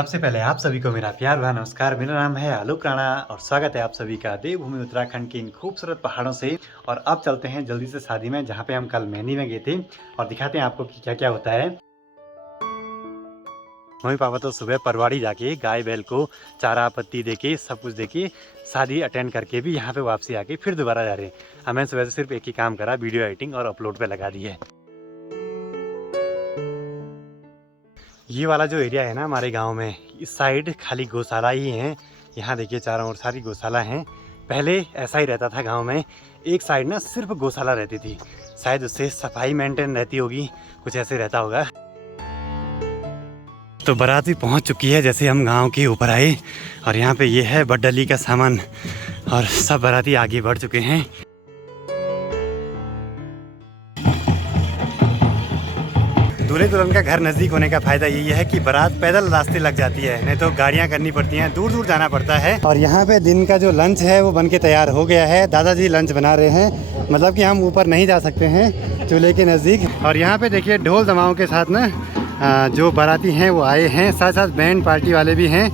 सबसे पहले आप सभी को मेरा प्यार भरा नमस्कार। मेरा नाम है आलोक राणा और स्वागत है आप सभी का देवभूमि उत्तराखंड के इन खूबसूरत पहाड़ों से। और अब चलते हैं जल्दी से शादी में, जहाँ पे हम कल मेहंदी में गए थे, और दिखाते हैं आपको कि क्या क्या होता है। मम्मी पापा तो सुबह परवाड़ी जाके गाय बैल को चारा पत्ती देके सब कुछ देके शादी अटेंड करके भी यहाँ पे वापसी आके फिर दोबारा जा रहे हैं। हमें सुबह से सिर्फ एक ही काम करा, वीडियो एडिटिंग और अपलोड पे लगा दी है। ये वाला जो एरिया है ना हमारे गांव में, इस साइड खाली गौशाला ही है। यहाँ देखिए चारों ओर सारी गौशाला हैं। पहले ऐसा ही रहता था गांव में, एक साइड ना सिर्फ गौशाला रहती थी। शायद उससे सफाई मेंटेन रहती होगी, कुछ ऐसे रहता होगा। तो बारात भी पहुँच चुकी है जैसे हम गाँव के ऊपर आए, और यहाँ पे ये है बड्डली का सामान, और सब बाराती आगे बढ़ चुके हैं। दूल्हे दुल्हन का घर नज़दीक होने का फ़ायदा यही है कि बारात पैदल रास्ते लग जाती है, नहीं तो गाड़ियाँ करनी पड़ती हैं, दूर दूर जाना पड़ता है। और यहाँ पे दिन का जो लंच है वो बन के तैयार हो गया है। दादाजी लंच बना रहे हैं, मतलब कि हम ऊपर नहीं जा सकते हैं चूल्हे के नज़दीक। और यहाँ पे देखिए ढोल दमाओं के साथ ना जो बाराती हैं वो आए हैं, साथ साथ बैंड पार्टी वाले भी हैं।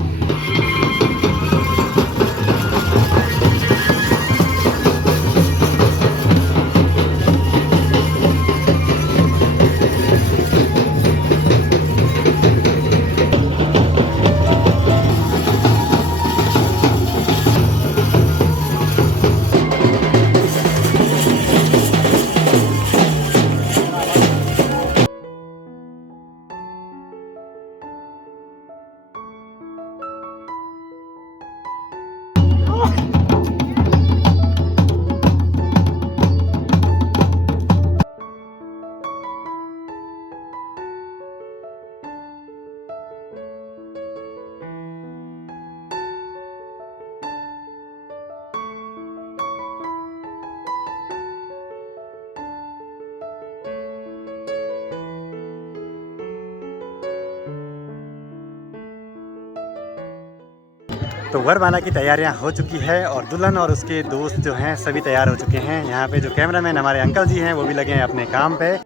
तो वरमाला की तैयारियां हो चुकी है, और दुल्हन और उसके दोस्त जो हैं सभी तैयार हो चुके हैं। यहाँ पे जो कैमरामैन हमारे अंकल जी हैं वो भी लगे हैं अपने काम पे।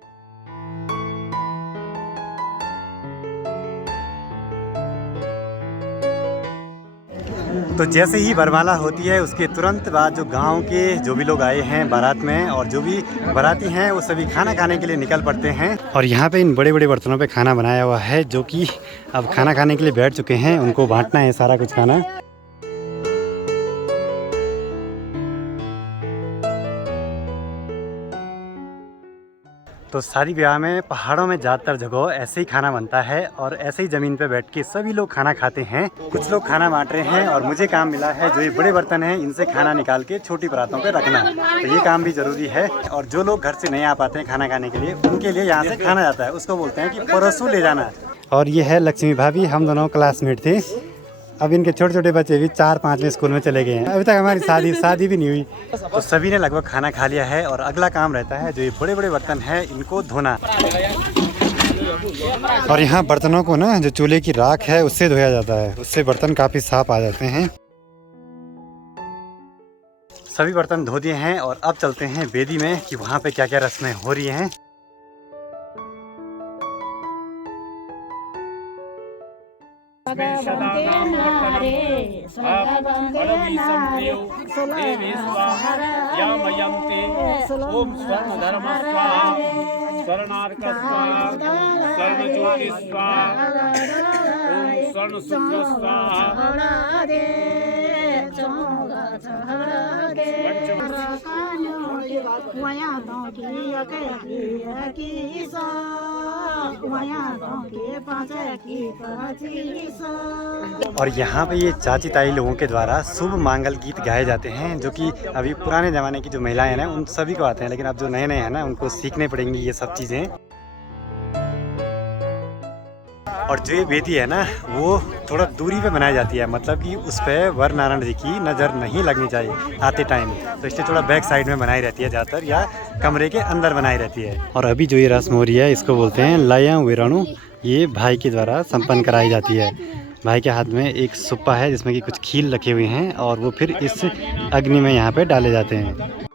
तो जैसे ही वरमाला होती है उसके तुरंत बाद जो गांव के जो भी लोग आए हैं बारात में, और जो भी बाराती हैं वो सभी खाना खाने के लिए निकल पड़ते हैं। और यहाँ पे इन बड़े बड़े बर्तनों पे खाना बनाया हुआ है, जो कि अब खाना खाने के लिए बैठ चुके हैं, उनको बांटना है सारा कुछ खाना। तो शादी ब्याह में पहाड़ों में ज़्यादातर जगह ऐसे ही खाना बनता है, और ऐसे ही ज़मीन पे बैठ के सभी लोग खाना खाते हैं। कुछ लोग खाना बांट रहे हैं, और मुझे काम मिला है जो ये बड़े बर्तन हैं इनसे खाना निकाल के छोटी परातों पे रखना। तो ये काम भी ज़रूरी है। और जो लोग घर से नहीं आ पाते हैं खाना खाने के लिए, उनके लिए यहाँ से खाना जाता है, उसको बोलते हैं कि परोसू ले जाना। और ये है लक्ष्मी भाभी, हम दोनों क्लासमेट थे। अब इनके छोटे छोटे बच्चे भी 4-5वें स्कूल में चले गए हैं। अभी तक हमारी शादी भी नहीं हुई। तो सभी ने लगभग खाना खा लिया है, और अगला काम रहता है जो ये बड़े बड़े बर्तन हैं इनको धोना। और यहाँ बर्तनों को ना जो चूल्हे की राख है उससे धोया जाता है, उससे बर्तन काफ़ी साफ आ जाते हैं। सभी बर्तन धो दिए हैं, और अब चलते हैं वेदी में कि वहाँ पे क्या क्या रस्में हो रही हैं। ओम स्वर्ण धर्म स्वाहा स्वर्णार्क स्वाहा स्वर्ण ज्योति स्वाहा ओम स्वर्ण शुक्र स्वाहा। और यहाँ पे ये चाची ताई लोगों के द्वारा शुभ मांगल गीत गाए जाते हैं, जो कि अभी पुराने ज़माने की जो महिलाएं हैं ना उन सभी को आते हैं, लेकिन अब जो नए नए हैं ना उनको सीखने पड़ेंगी ये सब चीज़ें। और जो ये वेदी है ना वो थोड़ा दूरी पे बनाई जाती है, मतलब कि उस पर वर नारायण जी की नज़र नहीं लगनी चाहिए आते टाइम, तो इसलिए थोड़ा बैक साइड में बनाई रहती है ज़्यादातर, या कमरे के अंदर बनाई रहती है। और अभी जो ये रस्म हो रही है इसको बोलते हैं लाया वीराणु। ये भाई के द्वारा संपन्न कराई जाती है। भाई के हाथ में एक सुप्पा है जिसमें कि कुछ खील रखे हुए हैं, और वो फिर इस अग्नि में यहाँ पे डाले जाते हैं।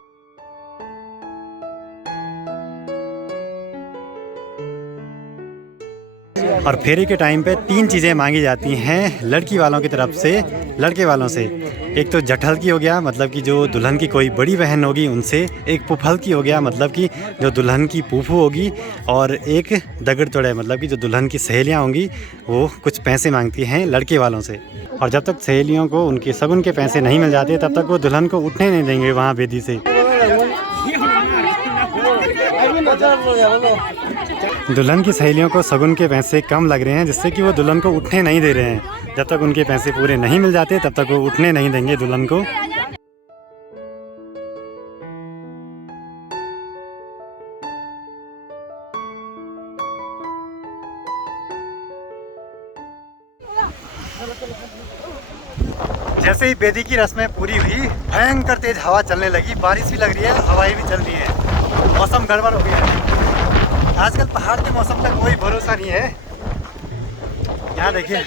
और फेरे के टाइम पे 3 चीज़ें मांगी जाती हैं लड़की वालों की तरफ से लड़के वालों से। एक तो जठल की हो गया, मतलब कि जो दुल्हन की कोई बड़ी बहन होगी उनसे। एक पुफल की हो गया, मतलब कि जो दुल्हन की फूफू होगी। और एक दगड़ तोड़े, मतलब कि जो दुल्हन की सहेलियाँ होंगी वो कुछ पैसे मांगती हैं लड़के वालों से। और जब तक सहेलियों को उनके शगुन के पैसे नहीं मिल जाते तब तक वो दुल्हन को उठने नहीं देंगे वहाँ वेदी से। दुल्हन की सहेलियों को शगुन के पैसे कम लग रहे हैं, जिससे कि वो दुल्हन को उठने नहीं दे रहे हैं। जब तक उनके पैसे पूरे नहीं मिल जाते तब तक वो उठने नहीं देंगे दुल्हन को। जैसे ही बेदी की रस्में पूरी हुई, भयंकर तेज हवा चलने लगी, बारिश भी लग रही है, हवाएं भी चल रही है, मौसम गड़बड़ हो गया है। आजकल पहाड़ के मौसम का कोई भरोसा नहीं है। यहाँ देखिए,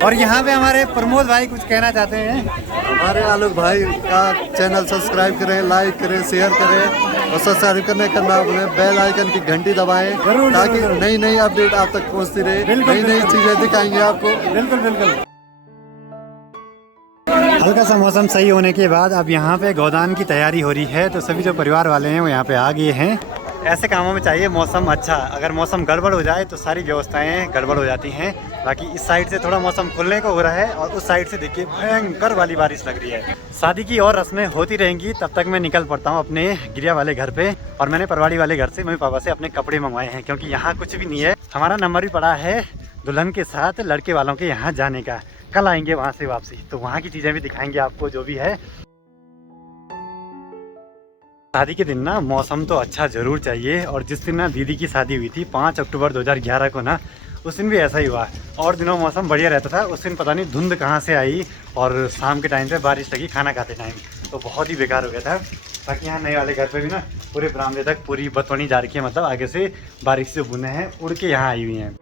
और यहाँ पे हमारे प्रमोद भाई कुछ कहना चाहते हैं। हमारे आलोक भाई का चैनल सब्सक्राइब करें, लाइक करें, शेयर करें और सब्सक्राइब करने का ना भूलें। बेल आइकन की घंटी दबाएं ताकि नई नई अपडेट आप तक पहुंचती रहे। नई नई चीजें दिखाएंगे आपको। बिल्कुल बिल्कुल। हल्का सा मौसम सही होने के बाद अब यहाँ पे गोदान की तैयारी हो रही है, तो सभी जो परिवार वाले हैं वो यहाँ पे आ गए हैं। ऐसे कामों में चाहिए मौसम अच्छा, अगर मौसम गड़बड़ हो जाए तो सारी व्यवस्थाएं गड़बड़ हो जाती हैं। बाकी इस साइड से थोड़ा मौसम खुलने को हो रहा है और उस साइड से देखिए भयंकर वाली बारिश लग रही है। शादी की और रस्में होती रहेंगी, तब तक मैं निकल पड़ता हूँ अपने गिरिया वाले घर पे। और मैंने परवाड़ी वाले घर से मम्मी पापा से अपने कपड़े मंगवाए हैं, क्योंकि यहाँ कुछ भी नहीं है। हमारा नंबर भी पड़ा है दुल्हन के साथ लड़के वालों के यहाँ जाने का। कल आएंगे वहाँ से वापसी, तो वहाँ की चीज़ें भी दिखाएंगे आपको जो भी है। शादी के दिन ना मौसम तो अच्छा ज़रूर चाहिए। और जिस दिन ना दीदी की शादी हुई थी 5 अक्टूबर 2011 को ना, उस दिन भी ऐसा ही हुआ। और दिनों मौसम बढ़िया रहता था, उस दिन पता नहीं धुंध कहाँ से आई और शाम के टाइम पे बारिश लगी खाना खाते टाइम, तो बहुत ही बेकार हो गया था। बाकी यहाँ नए वाले घर पे भी ना पूरे बरामदे तक पूरी बतवनी जा रखी है, मतलब आगे से बारिश जो बूंदें हैं उड़ के यहाँ आई हुई हैं।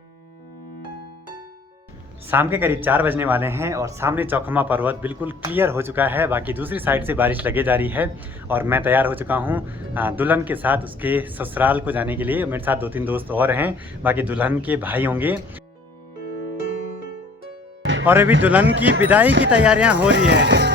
शाम के करीब 4 बजने वाले हैं और सामने चौखमा पर्वत बिल्कुल क्लियर हो चुका है। बाकी दूसरी साइड से बारिश लगे जा रही है और मैं तैयार हो चुका हूँ दुल्हन के साथ उसके ससुराल को जाने के लिए। मेरे साथ 2-3 दोस्त और हैं, बाकी दुल्हन के भाई होंगे। और अभी दुल्हन की विदाई की तैयारियाँ हो रही हैं।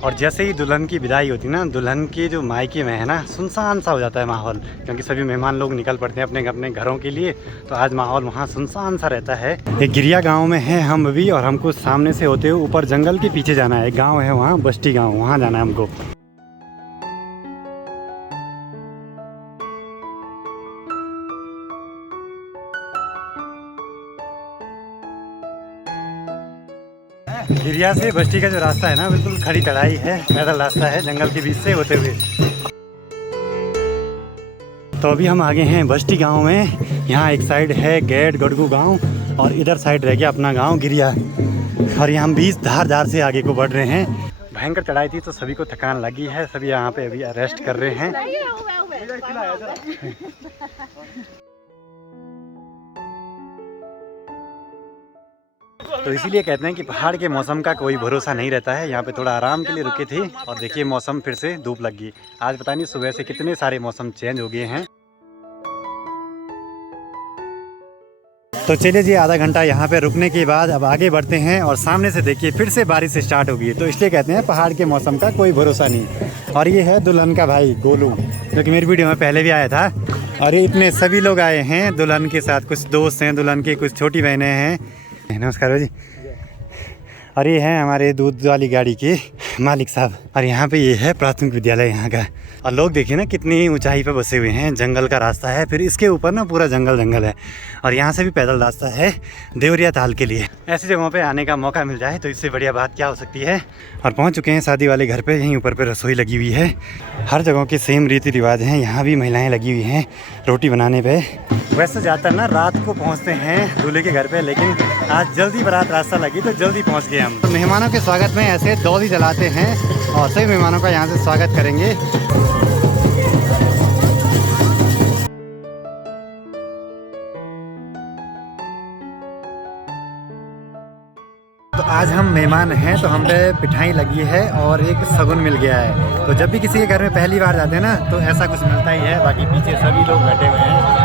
और जैसे ही दुल्हन की विदाई होती है ना, दुल्हन के जो मायके में है ना, सुनसान सा हो जाता है माहौल, क्योंकि सभी मेहमान लोग निकल पड़ते हैं अपने अपने घरों के लिए। तो आज माहौल वहाँ सुनसान सा रहता है। एक गिरिया गांव में है हम अभी, और हमको सामने से होते हुए ऊपर जंगल के पीछे जाना है। एक गाँव है वहाँ, बस्ती गाँव, वहाँ जाना है हमको। गिरिया से बस्ती का जो रास्ता है ना, बिल्कुल खड़ी चढ़ाई है, पैदल रास्ता है जंगल के बीच से होते हुए। तो अभी हम आगे हैं बस्ती गांव में। यहाँ एक साइड है गेट गड़गू गांव और इधर साइड रह गया अपना गांव गिरिया। और यहाँ हम 20 धार से आगे को बढ़ रहे हैं। भयंकर चढ़ाई थी तो सभी को थकान लगी है, सभी यहाँ पे अभी रेस्ट कर रहे हैं। तो इसीलिए कहते हैं कि पहाड़ के मौसम का कोई भरोसा नहीं रहता है। यहाँ पे थोड़ा आराम के लिए रुके थे और देखिए मौसम फिर से धूप लग गई। आज पता नहीं सुबह से कितने सारे मौसम चेंज हो गए हैं। तो चलिए जी, आधा घंटा यहाँ पे रुकने के बाद अब आगे बढ़ते हैं और सामने से देखिए फिर से बारिश स्टार्ट हो गई है। तो इसलिए कहते हैं पहाड़ के मौसम का कोई भरोसा नहीं। और ये है दुल्हन का भाई गोलू, जो कि मेरी वीडियो में पहले भी आया था। और ये इतने सभी लोग आए हैं दुल्हन के साथ, कुछ दोस्त हैं दुल्हन के, कुछ छोटी बहनें हैं। नमस्कार जी। और ये है हमारे दूध वाली गाड़ी के मालिक साहब। और यहाँ पे ये है प्राथमिक विद्यालय यहाँ का। और लोग देखिए ना कितनी ऊंचाई पे बसे हुए हैं, जंगल का रास्ता है, फिर इसके ऊपर ना पूरा जंगल है। और यहाँ से भी पैदल रास्ता है देवरिया ताल के लिए। ऐसी जगहों पे आने का मौका मिल जाए तो इससे बढ़िया बात क्या हो सकती है। और पहुँच चुके हैं शादी वाले घर पे। यहीं ऊपर पे रसोई लगी हुई है। हर जगहों के सेम रीति रिवाज हैं, यहाँ भी महिलाएँ लगी हुई हैं रोटी बनाने पर। वैसे ज़्यादातर ना रात को पहुँचते हैं दूल्हे के घर पे, लेकिन आज जल्दी बारात रास्ता लगी तो जल्दी पहुँच गए हम। तो मेहमानों के स्वागत में ऐसे दौड़ ही जलाते हैं और सभी मेहमानों का यहाँ से स्वागत करेंगे। तो आज हम मेहमान हैं तो हम पे पिठाई लगी है और एक सगुन मिल गया है। तो जब भी किसी के घर में पहली बार जाते हैं ना तो ऐसा कुछ मिलता ही है। बाकी पीछे सभी लोग बैठे हुए हैं।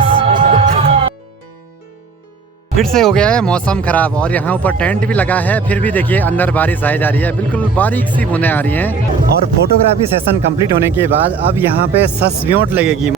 फिर से हो गया है मौसम खराब और यहाँ ऊपर टेंट भी लगा है, फिर भी देखिए अंदर बारिश आई जा रही है, बिल्कुल बारीक सी बूंदें आ रही हैं। और फोटोग्राफी सेशन कंप्लीट होने के बाद अब यहाँ पे सस्व्योट लगेगी।